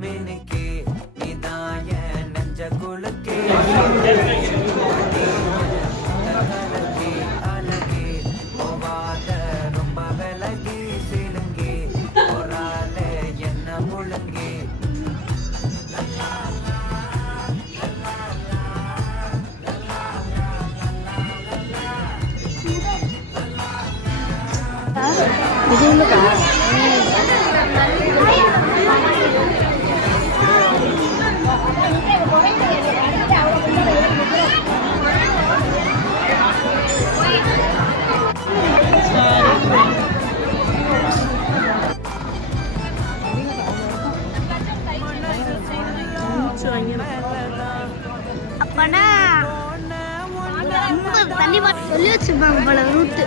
மினுக்கே நீதான் என் நெஞ்ச குலுக்கே அழகே போவாத ரொம்ப விலகி சிலுங்கே போரால என்ன முழுங்கே இது உள்ளதா அப்பனா தண்ணி பாட்டு சொல்லி வச்சிருப்பாங்க போல ரூட்டு